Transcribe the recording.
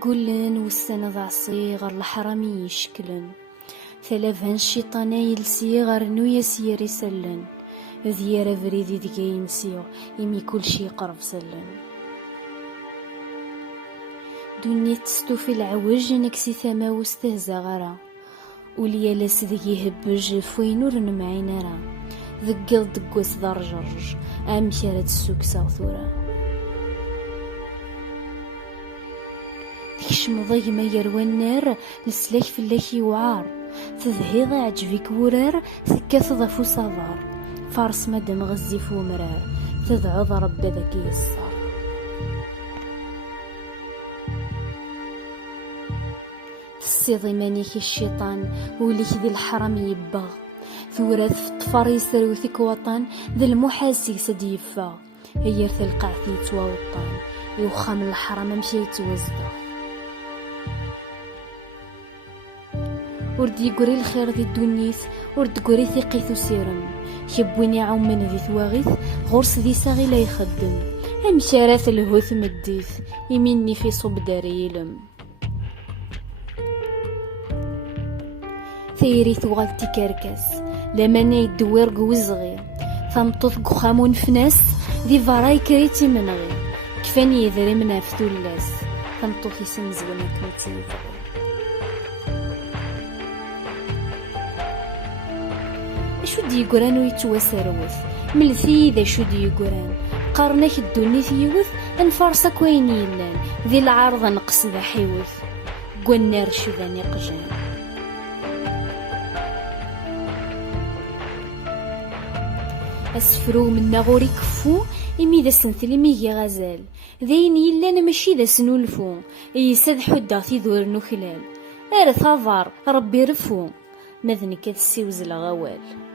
قولن وستنا ذا عصي غير الحرامي يشكلن ثلاثان الشيطان يلسي غير نويا سير يسلن ذيارة بريدي دقا ينسيو يمي كل شي قرب سلن دوني تستوفي العوج نكسي ثما وستهزا غرا وليا لاس ذي هبج فوين ور نمعين راه ذقل دقوس ذا رجرج امشارة السوق ساوثورا تكشم ضي ما يروى النار لسلاك فلاك يوعار تذهيض عجبك ورار ثكاث ضفو صدار فارس مدام غزي فو مرار تدعوض رب ذاك يسار تسيضي مانيك الشيطان وليك ذي الحرام يبغ ثورث في الطفار يسروثك وطن ذي المحاسي سد يفا هي تلقع في تواوطان يوخام الحرام مشي يتوزده ورد يقري الخير ذي الدنيث ورد قري ثقيث سيرم شبويني عومن ذي ثواغيث غرس ذي ساغي لا يخدم امشارات الهوث مديث يميني في صوب داري يلم ثيري ثوغال تكركس لمن يدوير قوزغي ثمطوث قخامون فناس ذي فراي كريتي منغي كفاني يذري من فتولاس ثمطوث يسمزونك نتيفغي شو دي يقران ويتوسروث ملثي ذا شو دي يقران قارناك الدنيا ثيوث انفارسك وين يلان ذي العارض نقص ذا حيوث قنار شذاني قجان أسفرو من نغوري كفو إمي ذا سنثلي ميجي غزال ذين يلان ماشي ذا سنولفو يساد حدا في ذور نخلال أرث أضار ربي رفو ماذنك تسيوز الغوال